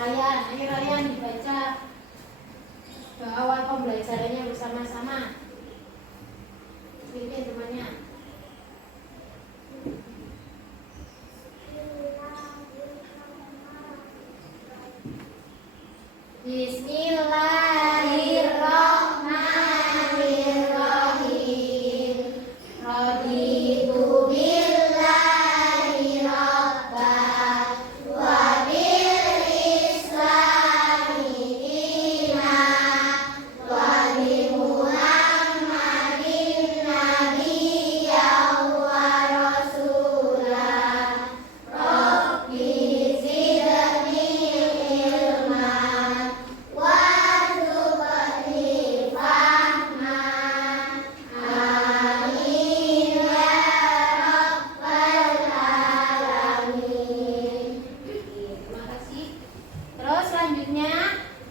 Ayo Ryan dibaca awal pembelajarannya bersama-sama. Pimpin temannya. Bismillahirrahmanirrahim. Raditu billahi rabban wa bil islami dinan wa bi Muhammadin nabiyyan wa rasulan. Rabbi zidni ilman warzuqni fahman. Amin ya rabbal alamin. Terima kasih. Terus selanjutnya,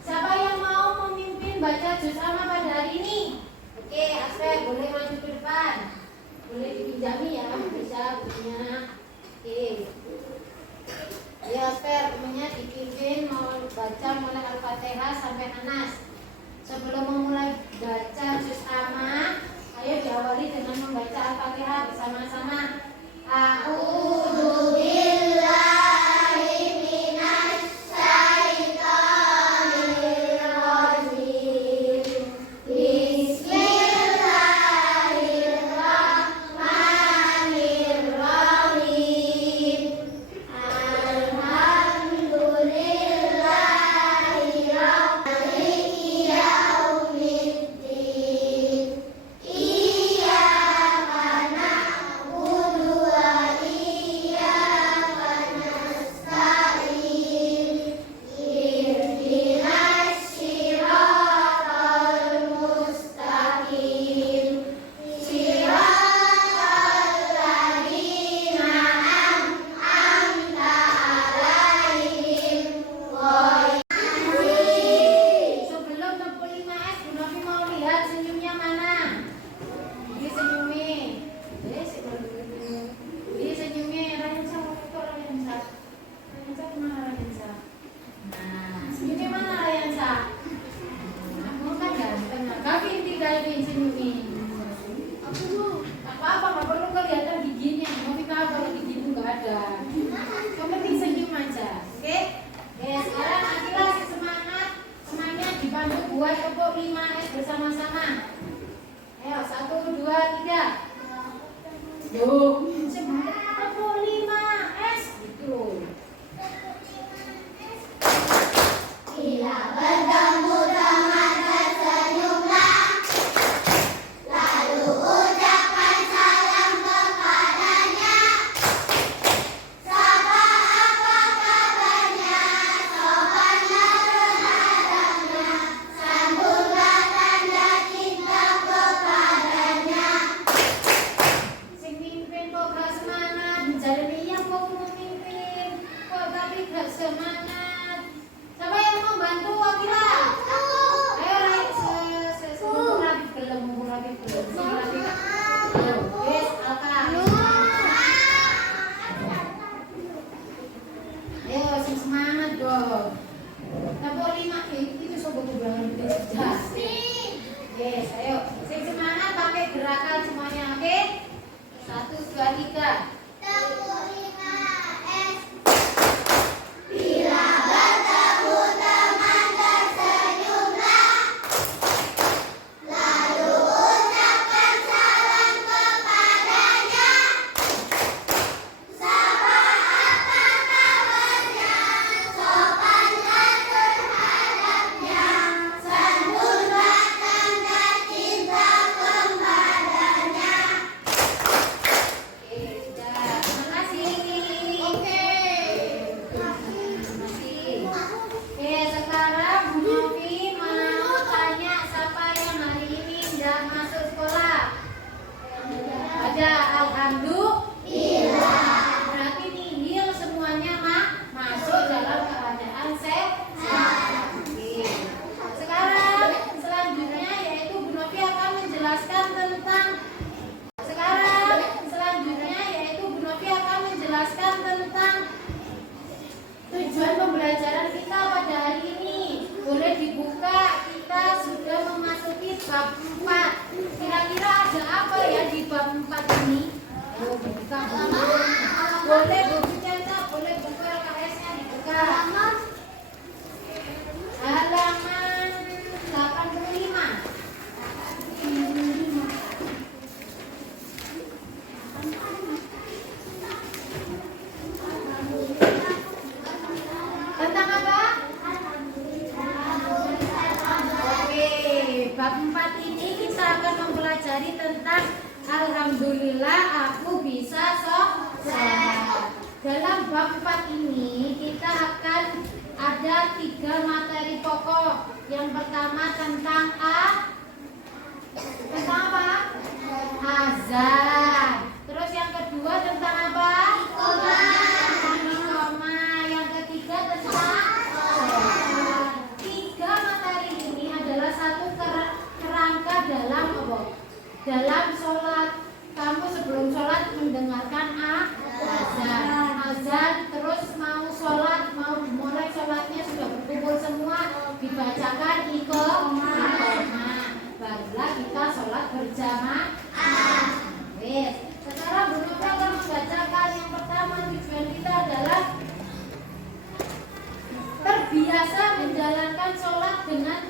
siapa yang mau memimpin baca juz amma pada hari ini? Oke, Asfer boleh maju ke depan. Boleh dipinjami ya, bisa bukunya. Oke. Ayo Asfer, temannya dipimpin mau baca mulai Al-Fatihah sampai Anas. Sebelum memulai baca juz amma, ayo diawali dengan membaca Al-Fatihah bersama-sama. A'udzu billahi minasy syaithanir rajim. Bismillahirrahmanirrahim. Alhamdulillahi rabbil yaumiddin. Iyyaka na'budu wa iyyaka nasta'in. Ihdinas siratal mustaqim. Siratal ladzina an'amta 'alaihim ghairil. Sebelum 65S, Bu Novi mau lihat senyumnya mana? Ini senyumnya. Ini senyumnya. Rayansa mau foto Rayansa. Rayansa kemana Rayansa? Nah, senyumnya mana Rayansa? Kamu kan ganteng. Gavin tinggalin senyumnya. Apa-apa, nggak perlu kelihatan giginya. Novi tahu kalau gigi itu nggak ada. Yang penting senyum aja, oke? Ya, sekarang Akila semangat dibantu buat tepuk 5S bersama-sama. Ayo, 1, 2, 3. Yuk, semangat tepuk 5S gitu. Bila bertemu teman tersenyumlah, lalu ucapkan salam kepadanya. Sapa apa kabarnya, sopanlah terhadapnya, sambutlah tanda cinta kepadanya. Sing mimpin kok gak semangat, jadi yang mau memimpin kok tapi gak semangat. Siapa yang mau bantu Akila? Ayo mumpung Rafi belum. Sini Rafi. Yes, Alka. Ayo sing semangat dong. Tepuk 5 itu sobat banget jelas. Yes, ayo. Sing semangat pakai gerakan semuanya, oke? 1, 2, 3. Tepuk 5S. Bila bertemu teman tersenyumlah, lalu ucapkan salam kepadanya. Sapa apa kabarnya, sopanlah terhadapnya, sambutlah tanda cinta kepadanya. Oke, sudah. Terima kasih. Oke. Terima kasih. Oke, sekarang Bu Novi mau tanya siapa yang hari ini tidak masuk sekolah. Ada alhamdulillah. Berarti nihil semuanya masuk dalam keadaan sehat. Oke. Sekarang selanjutnya yaitu Bu Novi akan menjelaskan tentang Tujuan pembelajaran kita pada hari ini boleh dibuka. Kita sudah memasuki bab 4. Kira-kira ada apa ya di bab 4 ini? Ayo dibuka dulu. Boleh bukunya, boleh buka LKS-nya dibuka. Halaman 85. Tentang apa? Oke, bab 4 ini kita akan mempelajari tentang alhamdulillah aku bisa sholat. Dalam bab 4 ini kita akan ada 3 materi pokok. Yang pertama tentang apa? Azan. Terus yang kedua tentang apa? Iqamah. Yang ketiga tentang sholat. 3 materi ini adalah satu kerangka dalam apa? Dalam sholat. Kamu sebelum sholat mendengarkan azan, terus mau sholat, mau dimulai sholatnya sudah berkumpul semua, dibacakan iqamah. Barulah kita sholat berjamaah. Wes. Sekarang Bu Nova akan membacakan yang pertama. Tujuan kita adalah terbiasa menjalankan sholat dengan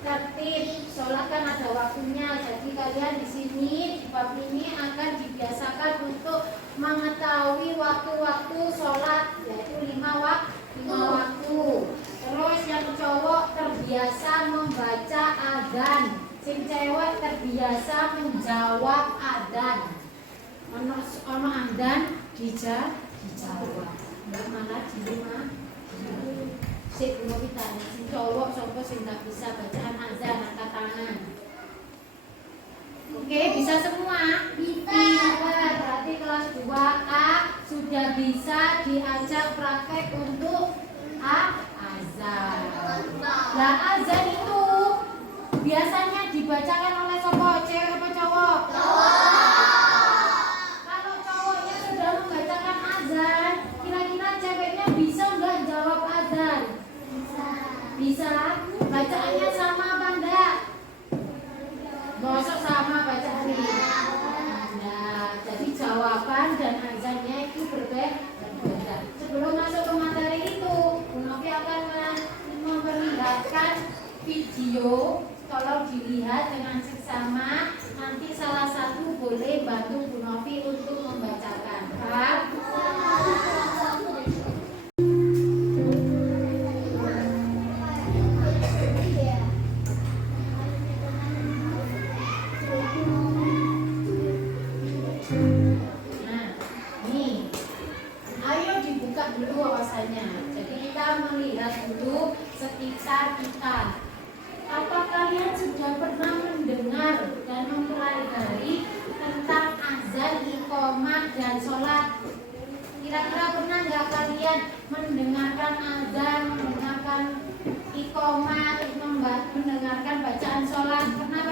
tertib. Sholat kan ada waktunya, jadi kalian di sini di bab ini akan dibiasakan untuk mengetahui waktu-waktu sholat, yaitu 5 waktu. Terus yang cowok terbiasa membaca adzan, sing cewek terbiasa menjawab adzan. Ono adzan dijawab. Mbak malah di rumah. Sik mau ditanya, sing cowok sapa sing tak bisa bacaan azan, angkat tangan. Oke, bisa semua? Bisa. Berarti kelas 2A sudah bisa diajak praktek untuk azan. Nah, azan itu biasanya dibacakan oleh sapa? Cewek apa cowok? Kalau cowoknya sudah membacakan azan, kira-kira ceweknya bisa nggak jawab azan? Bisa. Bacaannya sama apa enggak? Bosok sama bacaannya. Nah, jadi jawaban dan azannya itu berbeda. Sebelum masuk ke materi itu, Bu Novi akan memperlihatkan video. Tolong dilihat dengan seksama. Nanti salah satu boleh bantu Bu Novi untuk membacakan. Paham? Dulu wawasannya. Jadi kita melihat dulu sekitar kita. Apa kalian sudah pernah mendengar dan mempelajari tentang azan, iqamah dan sholat? Kira-kira pernah nggak kalian mendengarkan azan, mendengarkan iqamah, mendengarkan bacaan sholat? Pernah?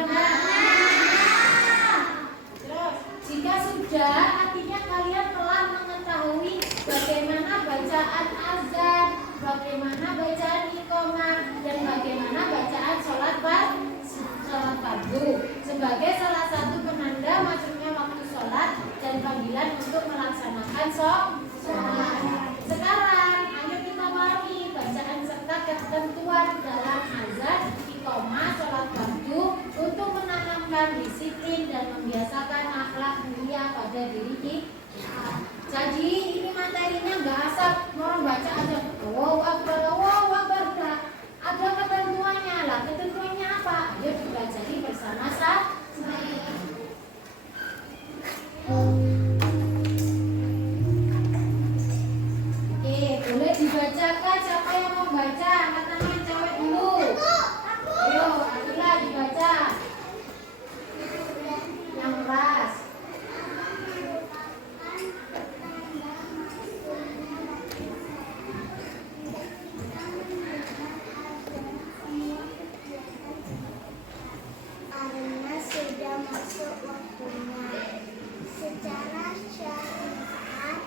Terus jika sudah, artinya kalian telah mengetahui bagaimana bacaan azan, bagaimana bacaan iqamah, dan bagaimana bacaan sholat fardu sebagai salah satu penanda masuknya waktu sholat dan panggilan untuk melaksanakan sholat. Sekarang ayo kita pahami bacaan serta ketentuan dalam azan, iqamah, sholat fardu untuk menanamkan disiplin dan membiasakan akhlak mulia pada diri kita. Jadi ini materinya nggak asal orang baca aja Allahu Akbar, Allahu Akbar. Ada ketentuannya lah. Ketentuannya apa? Ayo dipelajari bersama-sama. Oke, boleh dibacakan. Siapa yang mau baca? Angkat tangan cewek dulu. Ayo, Abdullah dibaca. Yang keras. Secara syariat,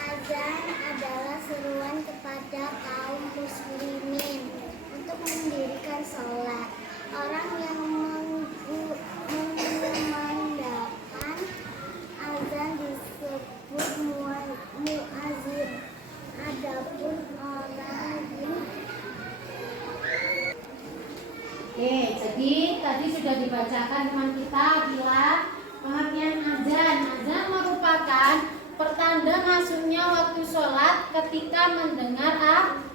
azan adalah seruan kepada kaum muslimin untuk mendirikan sholat. Orang yang mengumandangkan azan disebut muazin. Adapun orang yang jadi tadi sudah dibacakan teman kita bila pengertian azan. Azan merupakan pertanda masuknya waktu sholat ketika mendengar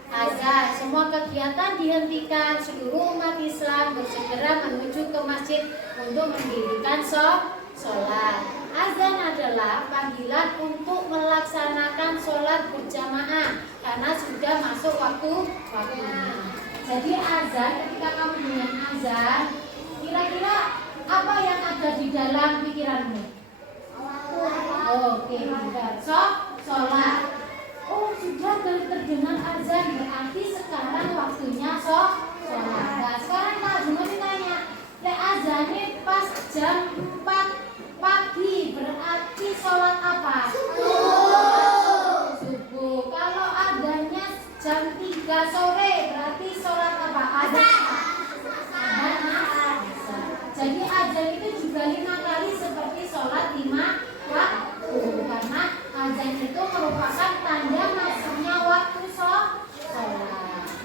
azan. Semua kegiatan dihentikan, seluruh umat Islam bersegera menuju ke masjid untuk mendirikan sholat. Azan adalah panggilan untuk melaksanakan sholat berjamaah karena sudah masuk waktunya. Jadi azan, ketika kamu dengan azan, kira-kira apa yang ada di dalam pikiranmu? Oke, benar. Sholat. Oh, sudah terdengar azan, berarti sekarang waktunya sholat. Nah, sekarang Kak Jumati tanya, azannya pas jam 4 pagi, berarti sholat apa? Subuh. Kalau azannya jam 3 sore, berarti sholat apa? Azan. Jadi azan itu juga 5 kali seperti sholat 5 waktu, karena azan itu merupakan tanda masuknya waktu sholat.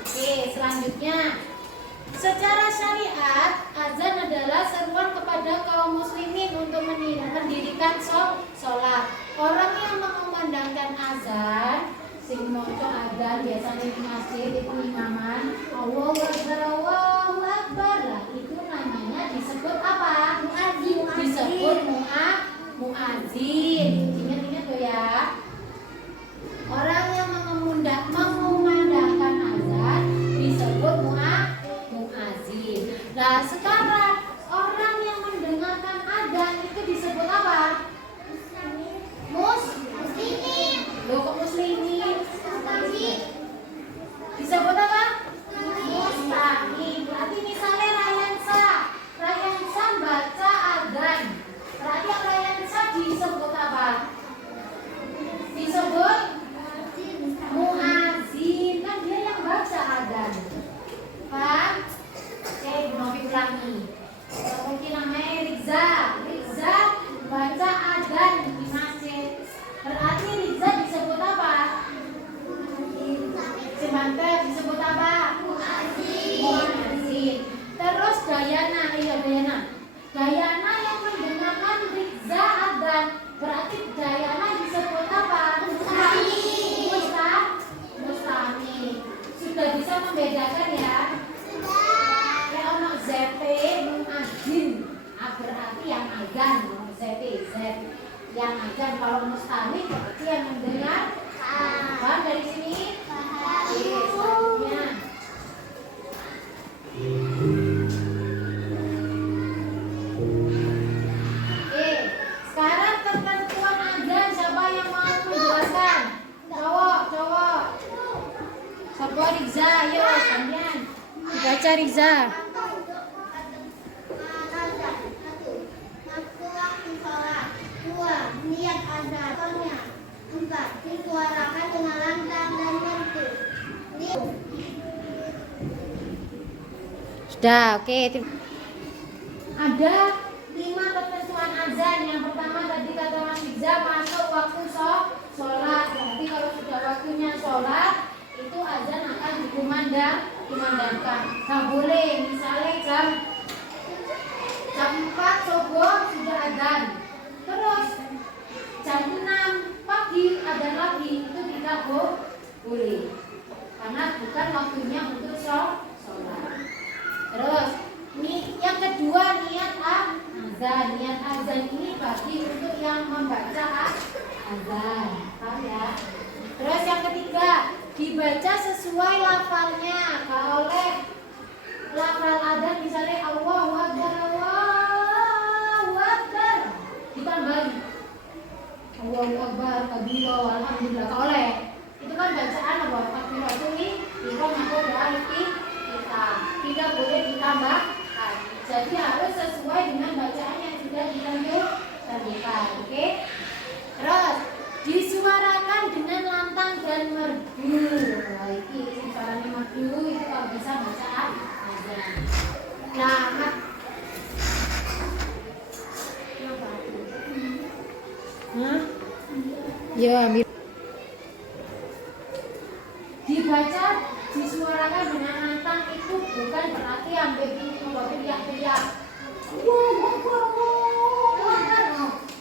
Oke, selanjutnya, secara syariat azan adalah seruan kepada kaum muslimin untuk mendirikan sholat. Orang yang mengumandangkan azan, sing maca azan biasanya di masjid di pengimaman, Allahu Akbar, Allahu Akbar, lah itu namanya disebut apa? Muadzin. Disebut muadzin. Ingat-ingat tuh ya. Orang yang mengumandangkan azan disebut muadzin. Nah, sekarang orang yang mendengarkan azan itu disebut apa? Muslimin. Loh, kok muslimin? Disebut apa? Mustami. Berarti misalnya Rayansa baca azan. Berarti yang Rayansa disebut apa? Disebut muazin. Kan dia yang baca azan. Paham? Oke, mau ulangi. Mungkin namanya Riza. Riza baca azan di masjid. Berarti Riza disebut apa? Sebentar, disebut apa? Muadzin. Terus Dayana. Dayana yang mendengarkan Riza azan. Berarti Dayana disebut apa? Mustami. Sudah bisa membedakan ya? Ya, ono ZT muadzin. Berarti yang azan, ZT, Z. Yang azan. Kalau mustami berarti yang mendengar. Paham dari sini? Selanjutnya. Sekarang ketentuan azan, siapa yang mau menjelaskan? Cowok. Siapa? Riza, ayo kalian. Baca Riza. Niat azannya. 4. Disuarakan dengan lantang dan merdu. Sudah, oke. Ada 5 ketentuan azan. Yang pertama tadi kata Mas Riza, masuk waktu sholat. Berarti kalau sudah waktunya sholat, itu azan akan dikumandangkan. Gak boleh, misalnya jam 4 subuh sudah azan. Terus jam 6 pagi azan lagi, itu tidak boleh. Karena bukan waktunya untuk sholat. Terus yang kedua, niat azan. Niat azan ini bagi untuk yang membaca azan. Paham ya? Terus yang ketiga, dibaca sesuai lafalnya. Kalau oleh lafal azan misalnya Allahu Akbar, Allahu Akbar, ditambahi Allahu Akbar, kabira, alhamdulillah. Kalau oleh itu kan bacaan apa? Takbiratul ihram atau doa kita. Tidak boleh ditambah. Jadi harus sesuai dengan bacaan yang sudah ditentukan. Oke? Terus disuarakan dengan lantang dan merdu. Ya, ambil. Dibaca, disuarakan dengan lantang itu bukan berarti ambil teriak-teriak.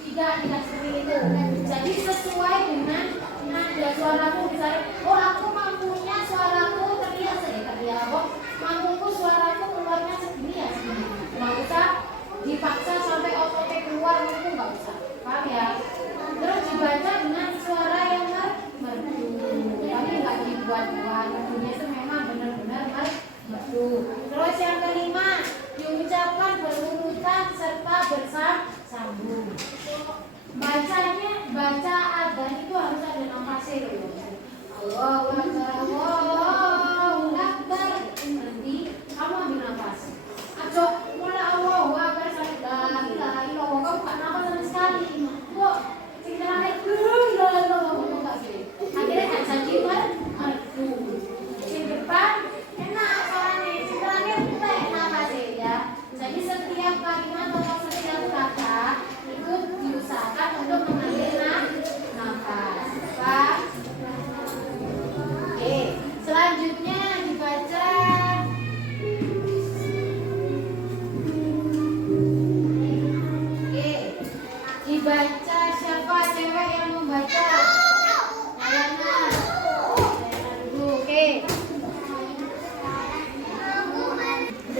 Tidak seperti itu. Jadi sesuai dengan nada suaraku, misalnya, oh aku mampunya suaraku teriak, mampuku suaraku keluarnya segini ya segini. Nggak usah dipaksa sampai ototnya keluar, itu nggak usah. Paham ya? Terus dibaca dengan suara yang merdu, tapi nggak dibuat-buat. Merdunya itu memang benar-benar merdu. Terus yang kelima, diucapkan berurutan serta bersambung. Baca adzan itu harus ada nafasnya loh. Allahu Akbar, Allahu Akbar. Nanti kamu ambil nafas. Ajo mulai Allahu Akbar sampai la ilaha illallah, kamu gak nafas sama sekali. Kok tinggalnya enggak sih. Akhirnya gak jadi merdu. Di depan enak soalnya tinggalnya entek nafasnya ya. Jadi setiap kalimat atau setiap kata itu diusahakan untuk mengambil nafas. Pak. Oke, selanjutnya dibaca. Oke, dibaca siapa cewek yang membaca? Ayana. Oke. B.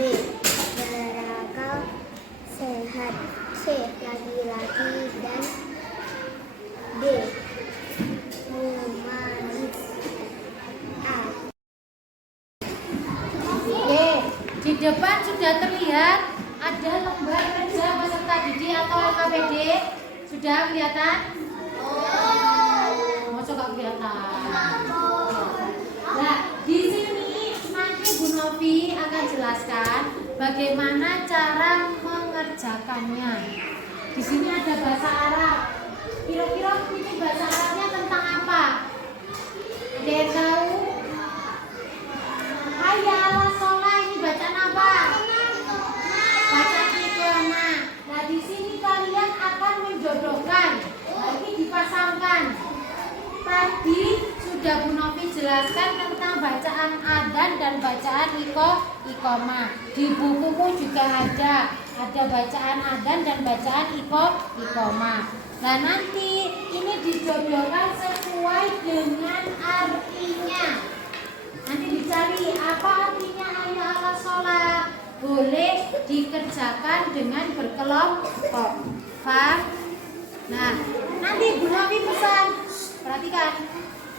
Berakal sehat. C. Laki-laki dan D. Humanis. A. Oke, di depan sudah terlihat ada lembar kerja peserta didik atau LKPD. Sudah kelihatan? Masa nggak kelihatan? Nah, di sini nanti Bu Novi akan jelaskan bagaimana cara mengerjakannya. Di sini ada bahasa Arab. Kira-kira ini bahasa Arabnya tentang apa? Ada yang tahu? Hayya ala sholah, ini bacaan apa? Bacaan iqamah. Nah, di sini kalian akan menjodohkan. Nah, ini dipasangkan. Tadi sudah Bu Novi jelaskan tentang bacaan adzan dan bacaan iqamah. Di bukuku juga ada bacaan adzan dan bacaan iqamah. Nah, nanti ini dijodohkan sesuai dengan artinya. Nanti dicari apa artinya hayya ala sholah. Boleh dikerjakan dengan berkelompok. Paham? Nah, nanti Bu Novi pesan. Perhatikan.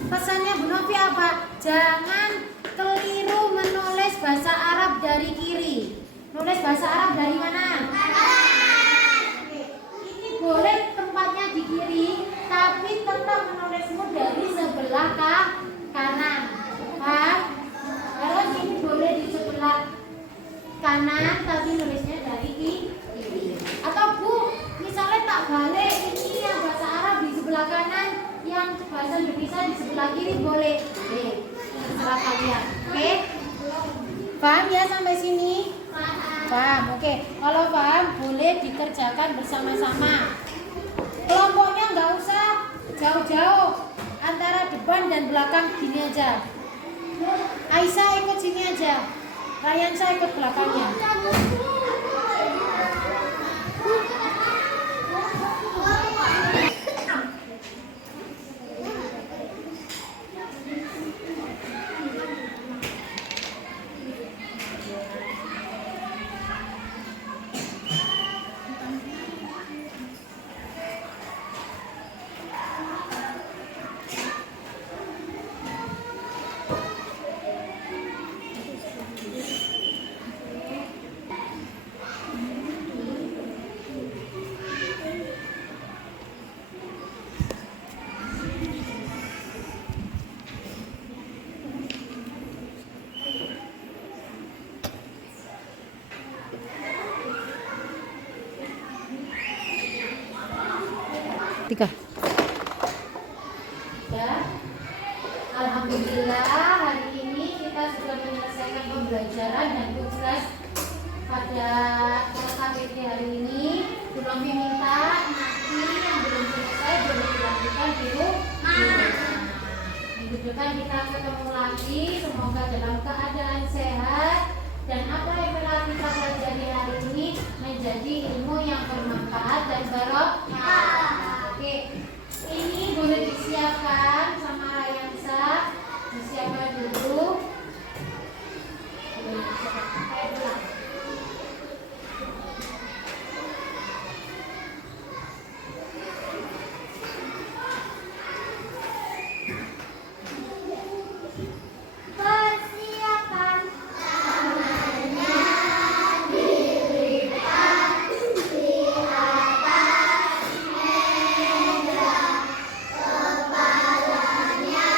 Pesannya Bu Novi apa? Jangan keliru menulis bahasa Arab dari kiri. Nulis bahasa Arab dari mana? Oke. Ini boleh tempatnya di kiri, tapi tetap menulismu dari sebelah kanan. Paham? Kalau ini boleh di sebelah kanan, tapi nulisnya dari kiri. Atau Bu, misalnya tak balik ini yang bahasa Arab di sebelah kanan, yang bahasa Indonesia di sebelah kiri boleh. Terserah kalian. Oke? Paham ya sampai sini? Paham. Oke. Kalau paham boleh dikerjakan bersama-sama. Kelompoknya nggak usah jauh-jauh, antara depan dan belakang gini aja. Aisyah ikut sini aja. Ryansyah ikut belakangnya. Tiga. Ya, alhamdulillah hari ini kita sudah menyelesaikan pembelajaran dan tugas pada KPD hari ini. Bu Novi minta nanti yang belum selesai boleh dilanjutkan di rumah. Minggu depan kita ketemu lagi. Semoga dalam keadaan sehat dan apa yang telah kita pelajari hari ini menjadi ilmu yang bermanfaat dan barokah. Oke, ini boleh disiapkan sama Rayansa. Disiapkan dulu. Persiapan tangannya dilipat di atas meja, kepalanya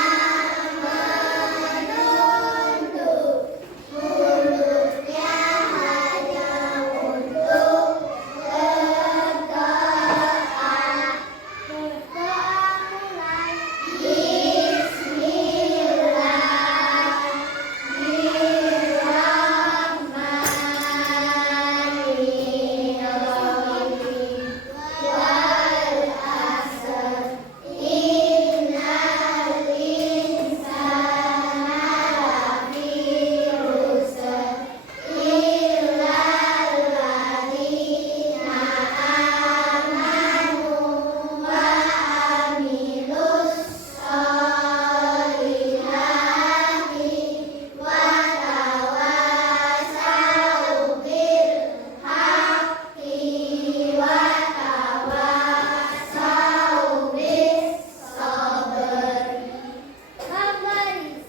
menunduk, mulutnya hanya untuk berdoa. Berdoa mulai. Memberi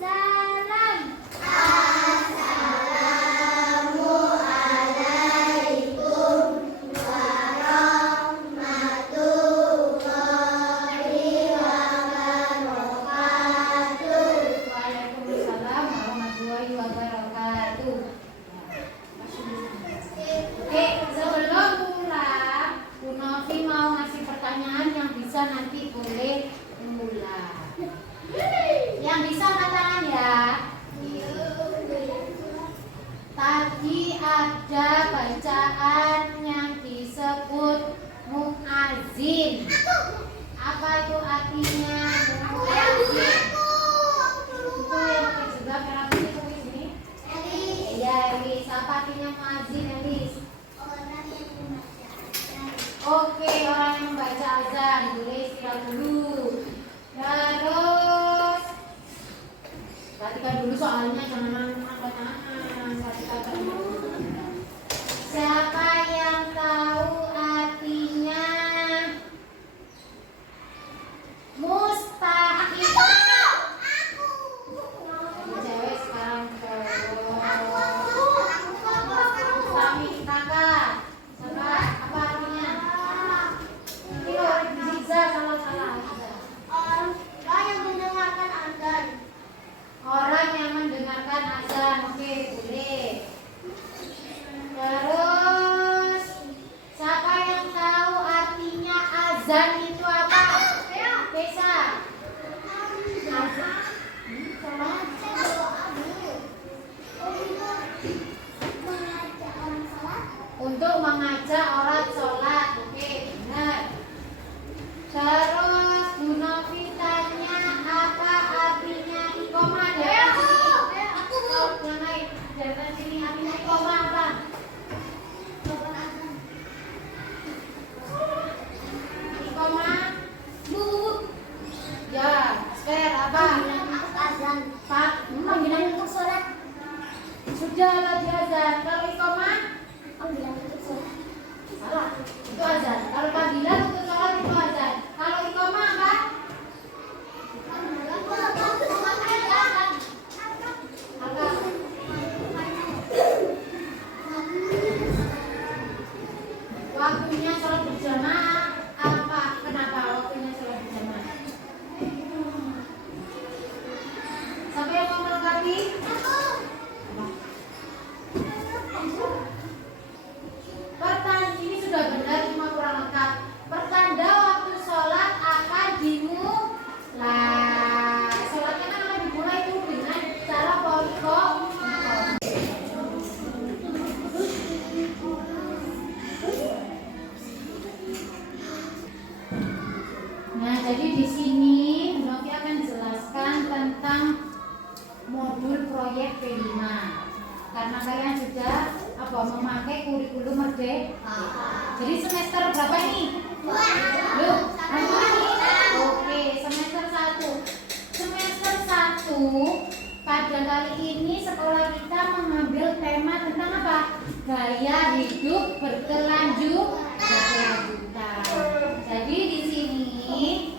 salam. Assalamualaikum warahmatullahi wabarakatuh. Waalaikumsalam warahmatullahi wabarakatuh. Oke, sebelum pulang, Bu Novi mau ngasih pertanyaan yang bisa nanti boleh mengulang. Yang bisa angkat tangan ya. Tadi ada bacaan yang disebut muazin. Apa itu artinya muazin? Itu yang pakai juga merah putih tuh di sini. Iya, Elis. Apa artinya muazin, Elis? Oke, orang yang membaca azan. Boleh istirahat dulu. Terus perhatikan dulu soalnya, jangan angkat tangan. Perhatikan dulu. Siapa yang tahu artinya mustahil? Cewek sekarang cowok. Mustahil kakak. Siapa? Apa artinya? Ini loh, bisa kalau salah. Orang yang mendengarkan azan. Orang yang mendengarkan azan. Oke, boleh. Terus siapa yang tahu artinya azan itu apa? Pesa. Azan. Untuk mengajak orang sholat. Oke, benar. Terus Bu Novi tanya apa artinya iqomah dari sini? Yang lain dari sini artinya iqomah apa? Iqomah ya, spare apa? Azan. Pak, Panggilan untuk sholat. sudah tadi azan. Kalau iqomah Panggilan untuk sholat. salah, itu azan. Kalau panggilan untuk sholat itu azan. Kalau iqomah apa? Apa? Waktunya sholat berjamaah apa? Kenapa waktunya sholat berjamaah? Siapa yang mau melengkapi? Pertanda ini sudah benar, cuma kurang lengkap. Pertanda waktu sholat akan dimulai. Sholatnya kan akan dimulai itu dengan cara poliko. Nah, jadi di sini Bu Novi modul proyek P5. Karena kalian sudah memakai kurikulum merdeka. Jadi semester berapa ini? Loh, oke, semester 1. Semester 1 pada kali ini sekolah kita mengambil tema tentang apa? Gaya hidup berkelanjutan. Jadi di sini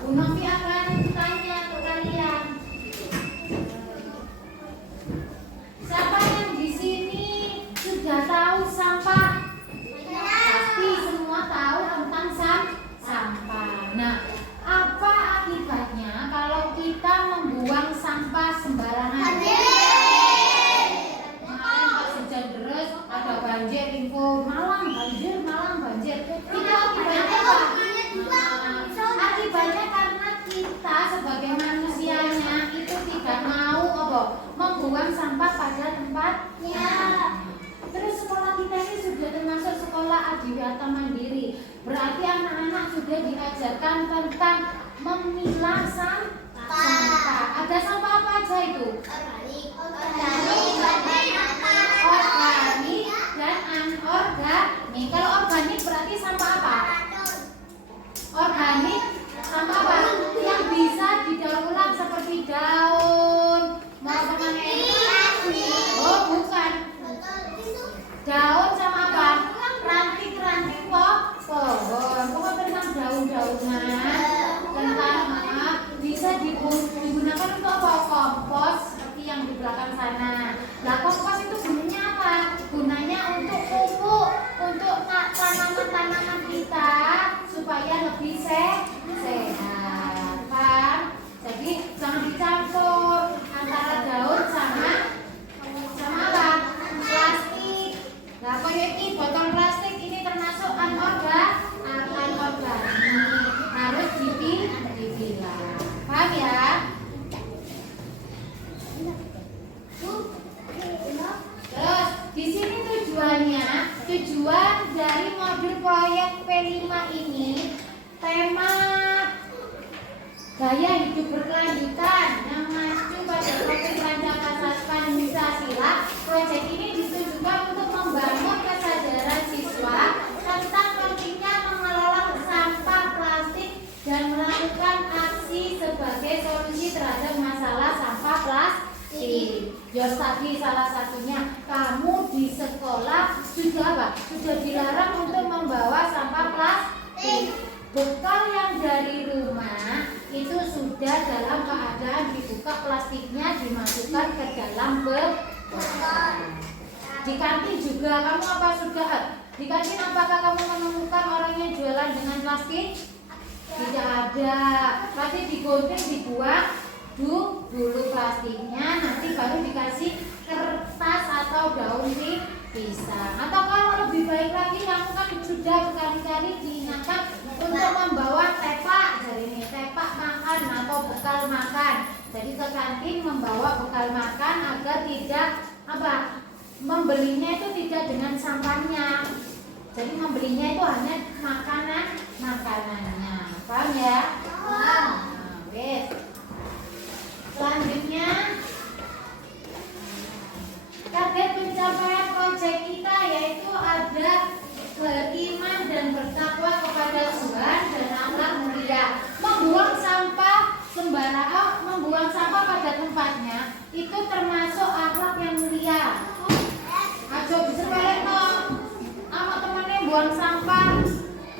Bu Novi akan tanya ke kalian. Siapa yang di sini sudah tahu sampah? Pasti semua tahu tentang sampah. Nah, apa akibatnya kalau kita membuang sampah sembarangan? Kemarin pas hujan deras ada banjir, info Malang banjir. Itu akibatnya apa? Akibatnya karena kita sebagai manusianya itu tidak mau membuang sampah pada tempatnya. Terus sekolah kita ini sudah termasuk sekolah adiwiyata mandiri. Berarti anak-anak sudah diajarkan tentang memilah sampah. Ada sampah apa aja itu? Organik dan anorganik. Kalau organik berarti sampah apa? Organik sampah apa? Yang bisa didaur ulang seperti daun. Mau kemana? Oh bukan. Daun sama apa? Ranting-ranting pohon. Pokoknya tentang daun-daunan, tentang bisa digunakan untuk apa? Kompos seperti yang di belakang sana. Nah, kompos itu gunanya apa? Gunanya untuk pupuk, untuk tanaman-tanaman kita supaya lebih sehat. Kan? Jadi jangan dicampur antara daun sama apa? Plastik. Nah, kayak ini botol plastik ini termasuk anorganik, harus dipilah. Paham ya? Terus di sini tujuan dari modul proyek P5 ini tema gaya hidup berkelanjutan yang mengacu pada topik rancangan Pancasila. Proyek ini ditujukan untuk membangun kesadaran siswa tentang pentingnya mengelola sampah plastik dan melakukan aksi sebagai solusi terhadap masalah sampah plastik. Jos tadi salah satunya kamu di sekolah sudah dilarang untuk membawa sampah plastik. Bekal yang dari rumah itu sudah dalam keadaan dibuka plastiknya, dimasukkan ke dalam bekal. Di kantin juga kamu di kantin apakah kamu menemukan orang yang jualan dengan plastik? Tidak ada. Pasti digunting, dibuang dulu plastiknya, nanti baru dikasih kertas atau daun pisang. Atau kalau lebih baik lagi, kamu kan sudah berkali-kali diingatkan untuk membawa tepak, jadi ini tepak makan atau bekal makan. Jadi ke kantin membawa bekal makan agar tidak membelinya itu tidak dengan sampahnya. Jadi membelinya itu hanya makanannya. Paham ya? Wes. Selanjutnya, target pencapaian proyek kita yaitu ada beriman dan bertakwa kepada Tuhan dan akhlak mulia. Membuang sampah pada tempatnya itu termasuk akhlak yang mulia. Aja bisa balik sama temennya buang sampah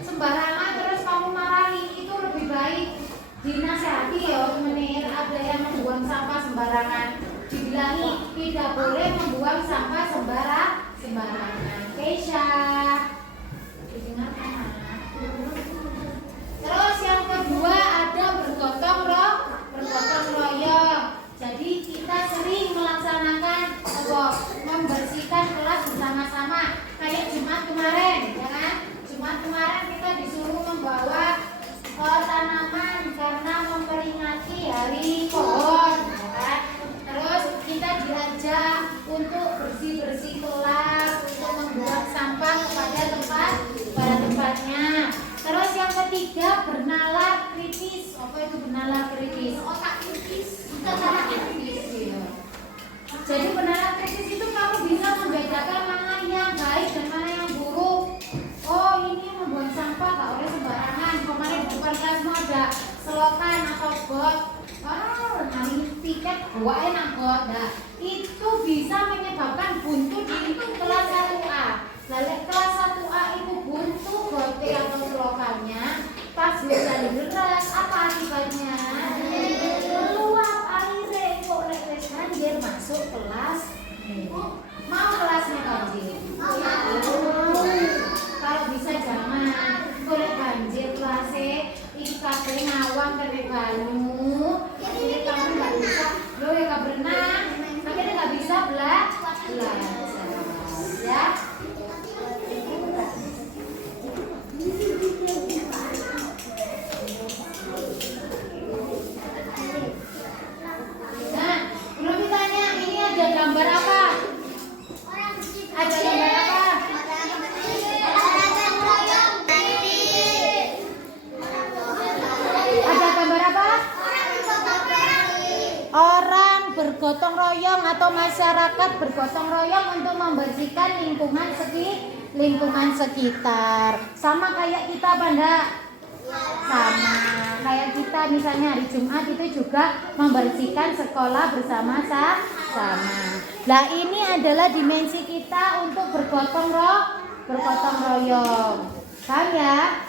sembarangan terus kamu marahi, itu lebih baik dinasihati ya menir. Ada yang membuang sampah sembarangan, dibilangi tidak boleh membuang sampah sembarangan. Keisha didengar mana? Terus yang kedua ada bergotong royong. Jadi kita sering melaksanakan membersihkan kelas bersama-sama. Kayak Jumat kemarin, ya kan? Jumat kemarin kita disuruh membawa tanaman karena memperingati hari pohon, ya kan? Terus kita diajak untuk bersih-bersih kelas, untuk membuang sampah kepada Buah enak buat. Nah, itu bisa menyebabkan buntu di kelas 1A. Lalu kelas 1A itu buntu gote atau selokannya pas hujan deras, apa akibatnya? Meluap air kok wis banjir masuk kelas. Mau kelasnya banjir? Kalau bisa jangan. Boleh banjir kelasnya, iki kabeh ngawang kena banyu. Jadi kamu nggak bisa, lo ya nggak berenang, akhirnya nggak bisa belajar. Ya. Nah, belum ditanya ini ada gambar apa? Ada gambar apa? Ada gambar apa? Orang bergotong royong atau masyarakat bergotong royong untuk membersihkan lingkungan sekitar. Sama kayak kita Banda. Sama kayak kita misalnya hari Jumat itu juga membersihkan sekolah bersama-sama. Nah, ini adalah dimensi kita untuk bergotong royong. Paham ya?